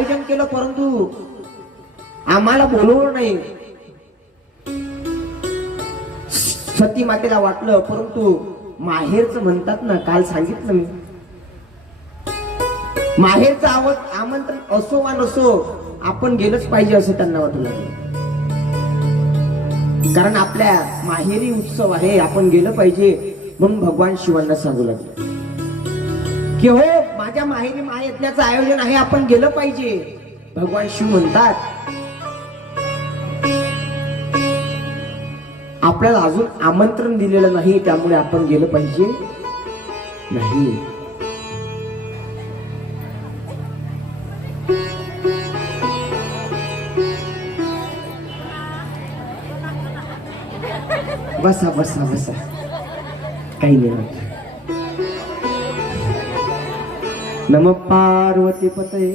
आयोजन केलं परंतु आम्हाला बोलवलं नाही. सती मातेला वाटलं, परंतु माहेरचं म्हणतात ना, काल सांगितलं मी, माहेरचं आमंत्रण असो वा नसो आपण गेलंच पाहिजे असं त्यांना वाटू लागलं. कारण आपल्या माहेरी उत्सव आहे, आपण गेलं पाहिजे. म्हणून भगवान शिवांना सांगू लागले की हो, माझ्या माहेरी महायज्ञाचं आयोजन आहे, आपण गेलं पाहिजे. भगवान शिव म्हणतात, आपल्याला अजून आमंत्रण दिलेलं नाही, त्यामुळे आपण गेलं पाहिजे नाही. बसा बसा बसा, काही नाही. नमः पार्वती पतये.